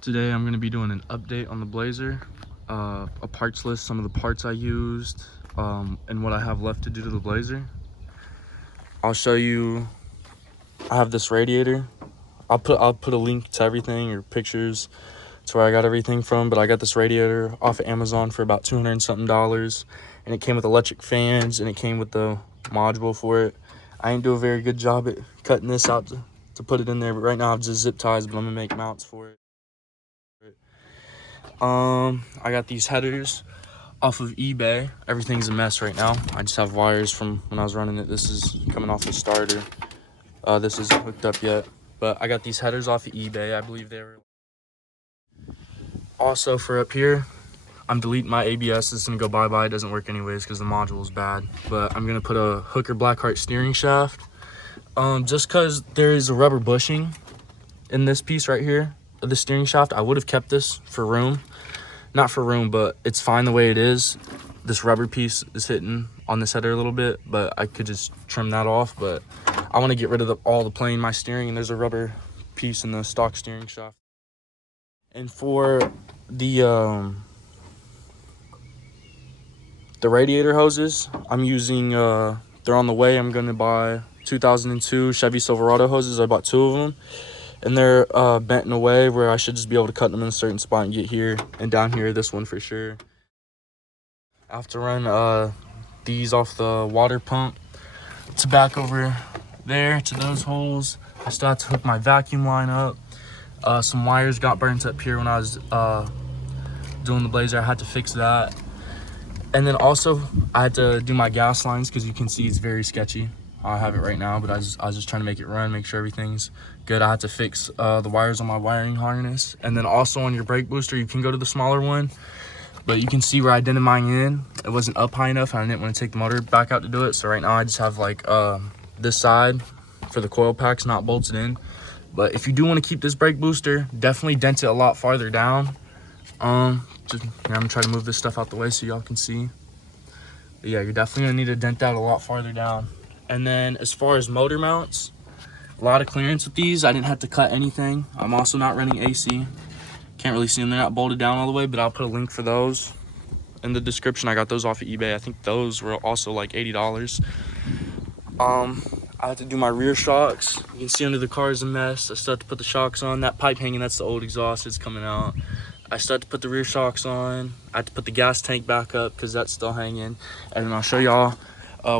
Today I'm going to be doing an update on the Blazer, a parts list, some of the parts I used, and what I have left to do to the Blazer. I'll show you. I have this radiator. I'll put a link to everything or pictures to where I got everything from, but I got this radiator off of Amazon for about $200 and something, and it came with electric fans and it came with the module for it. I didn't do a very good job at cutting this out to put it in there, but right now I've just zip ties, but I'm gonna make mounts for it. I got these headers off of eBay. Everything's a mess right now. I just have wires from when I was running it. This is coming off the starter. This isn't hooked up yet, but I got these headers off of eBay. I believe they were. Also for up here, I'm deleting my ABS. It's gonna go bye-bye. It doesn't work anyways because the module is bad. But I'm gonna put a Hooker Blackheart steering shaft. Just because there is a rubber bushing in this piece right here of the steering shaft, I would have kept this for room. Not for room, but it's fine the way it is. This rubber piece is hitting on this header a little bit, but I could just trim that off. But I want to get rid of all the plane in my steering, and there's a rubber piece in the stock steering shaft. And for the radiator hoses, I'm using they're on the way. I'm gonna buy 2002 Chevy Silverado hoses. I bought 2 of them, and they're bent in a way where I should just be able to cut them in a certain spot and get here and down here. This one for sure. I have to run these off the water pump to back over there to those holes. I still have to hook my vacuum line up. Some wires got burnt up here when I was doing the Blazer. I had to fix that. And then also I had to do my gas lines because you can see it's very sketchy. I have it right now, but I was just trying to make it run, make sure everything's good. I had to fix the wires on my wiring harness. And then also on your brake booster, you can go to the smaller one, but you can see where I dented mine in. It wasn't up high enough, and I didn't want to take the motor back out to do it. So right now I just have like this side for the coil packs not bolted in. But if you do want to keep this brake booster, definitely dent it a lot farther down. I'm gonna try to move this stuff out the way so y'all can see. But yeah, you're definitely gonna need to dent that a lot farther down. And then as far as motor mounts, a lot of clearance with these. I didn't have to cut anything. I'm also not running AC. Can't really see them, they're not bolted down all the way, but I'll put a link for those in the description. I got those off of eBay. I think those were also like $80. I had to do my rear shocks. You can see under the car is a mess. I still have to put the shocks on. That pipe hanging, that's the old exhaust, it's coming out. I still have to put the rear shocks on. I had to put the gas tank back up because that's still hanging. And then I'll show y'all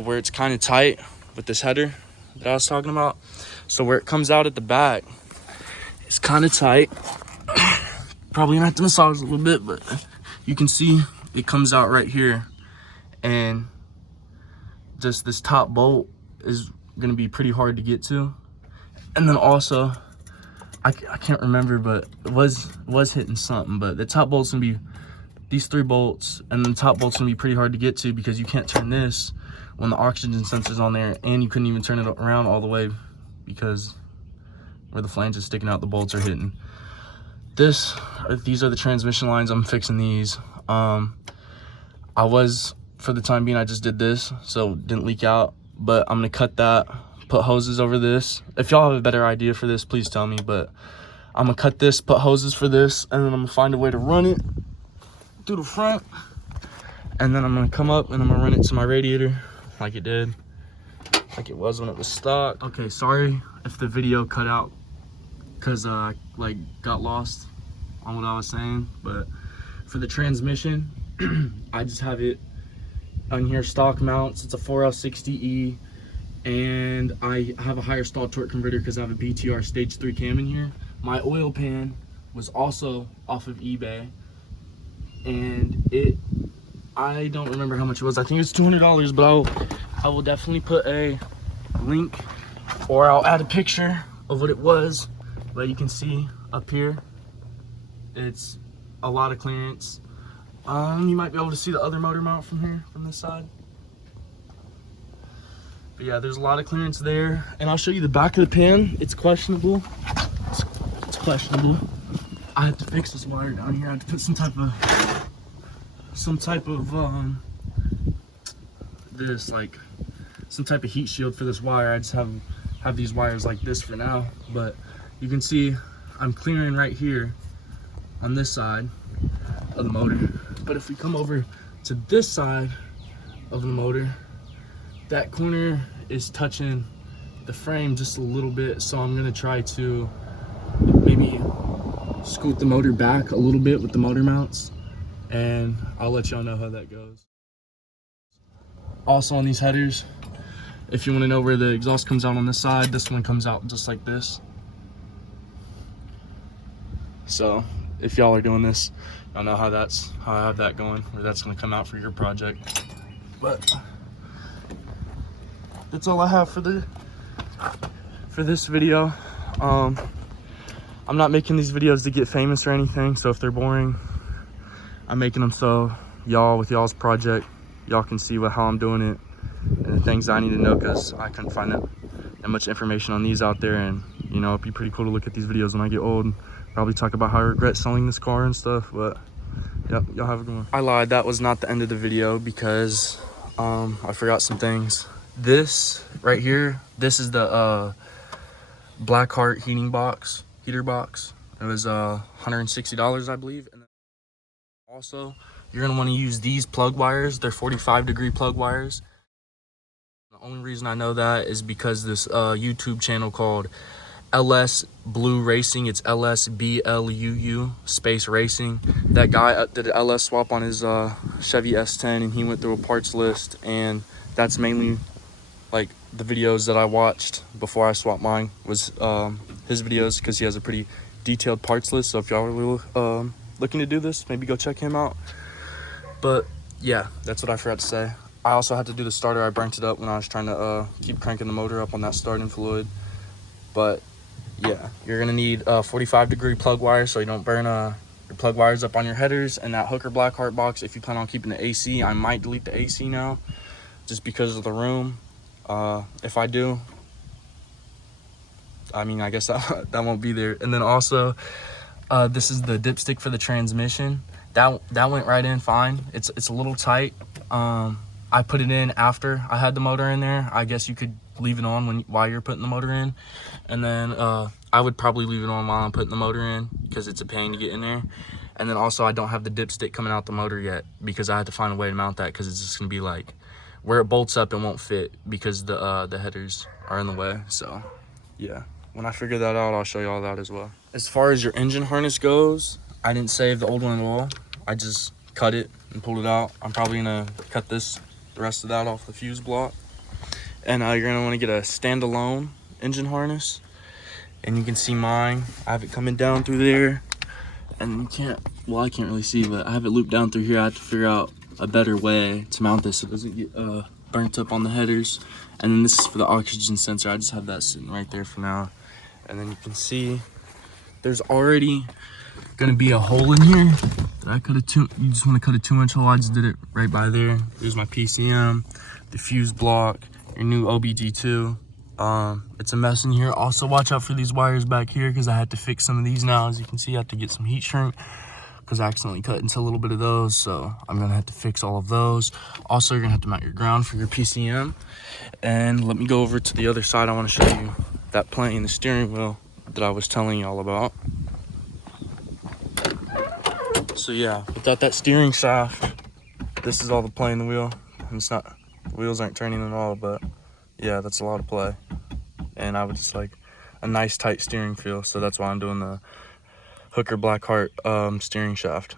where it's kind of tight with this header that I was talking about. So where it comes out at the back, it's kind of tight. Probably gonna have to massage a little bit, but you can see it comes out right here. And just this top bolt is gonna be pretty hard to get to. And then also, I can't remember, but it was hitting something, but the top bolt's gonna be these 3 bolts, and then the top bolt's gonna be pretty hard to get to because you can't turn this when the oxygen sensor's on there, and you couldn't even turn it around all the way because where the flange is sticking out, the bolts are hitting. These are the transmission lines. I'm fixing these. For the time being, I just did this so it didn't leak out, but I'm gonna cut that, put hoses over this. If y'all have a better idea for this, please tell me, but I'm gonna cut this, put hoses for this, and then I'm gonna find a way to run it through the front, and then I'm gonna come up and I'm gonna run it to my radiator like it did, like it was when it was stock. Okay, sorry if the video cut out because I got lost on what I was saying, but for the transmission, I just have it on here, stock mounts. It's a 4L60E, and I have a higher stall torque converter because I have a BTR stage 3 cam in here. My oil pan was also off of eBay, and I don't remember how much it was. I think it's $200, but I will definitely put a link, or I'll add a picture of what it was. But you can see up here, it's a lot of clearance. You might be able to see the other motor mount from here, from this side. But yeah, there's a lot of clearance there. And I'll show you the back of the pan. It's questionable. It's questionable. I have to fix this wire down here. I have to put some type of heat shield for this wire. I just have these wires like this for now. But you can see I'm clearing right here on this side of the motor. But if we come over to this side of the motor, that corner is touching the frame just a little bit. So I'm gonna try to maybe scoot the motor back a little bit with the motor mounts, and I'll let y'all know how that goes. Also on these headers, if you want to know where the exhaust comes out on this side, this one comes out just like this. So if y'all are doing this, y'all know how I have that going, where that's going to come out for your project. But that's all I have for this video. I'm not making these videos to get famous or anything, so if they're boring, I'm making them so y'all, with y'all's project, y'all can see how I'm doing it and the things I need to know, because I couldn't find that much information on these out there. And you know, it'd be pretty cool to look at these videos when I get old and probably talk about how I regret selling this car and stuff. But yep, y'all have a good one. I lied, that was not the end of the video, because I forgot some things. This right here, this is the Blackheart heater box. It was $160, I believe. And also, you're gonna want to use these plug wires. They're 45-degree plug wires. The only reason I know that is because this YouTube channel called LS Blue Racing, it's LSBLUU space racing. That guy did an LS swap on his Chevy S10, and he went through a parts list, and that's mainly like the videos that I watched before I swapped mine was his videos, because he has a pretty detailed parts list. So if y'all are really looking to do this, maybe go check him out. But yeah, that's what I forgot to say. I also had to do the starter. I burnt it up when I was trying to keep cranking the motor up on that starting fluid. But yeah, you're gonna need 45-degree plug wires so you don't burn your plug wires up on your headers. And that Hooker Blackheart box, if you plan on keeping the AC, I might delete the AC now just because of the room. If I do, I mean, I guess that won't be there. And then also, this is the dipstick for the transmission. That went right in fine. It's a little tight. I put it in after I had the motor in there. I guess you could leave it on while you're putting the motor in. And then I would probably leave it on while I'm putting the motor in, because it's a pain to get in there. And then also, I don't have the dipstick coming out the motor yet, because I had to find a way to mount that, because it's just gonna be like where it bolts up, it won't fit because the headers are in the way. So yeah, when I figure that out, I'll show you all that as well. As far as your engine harness goes, I didn't save the old one at all. I just cut it and pulled it out. I'm probably gonna cut the rest of that off the fuse block. And you're gonna wanna get a standalone engine harness. And you can see mine, I have it coming down through there. And you can't, well, I can't really see, but I have it looped down through here. I have to figure out a better way to mount this so it doesn't get burnt up on the headers. And then this is for the oxygen sensor. I just have that sitting right there for now. And then you can see there's already gonna be a hole in here that I cut you just want to cut a 2-inch hole. I just did it right by there. Here's my PCM, the fuse block, your new OBD2. It's a mess in here. Also watch out for these wires back here, because I had to fix some of these now. As you can see, I have to get some heat shrink, because I accidentally cut into a little bit of those, so I'm gonna have to fix all of those. Also, you're gonna have to mount your ground for your PCM. And let me go over to the other side. I want to show you that plane, the steering wheel that I was telling y'all about. So yeah, without that steering shaft, this is all the play in the wheel. And it's not, the wheels aren't turning at all, but yeah, that's a lot of play. And I would just like a nice tight steering feel, so that's why I'm doing the Hooker Blackheart steering shaft.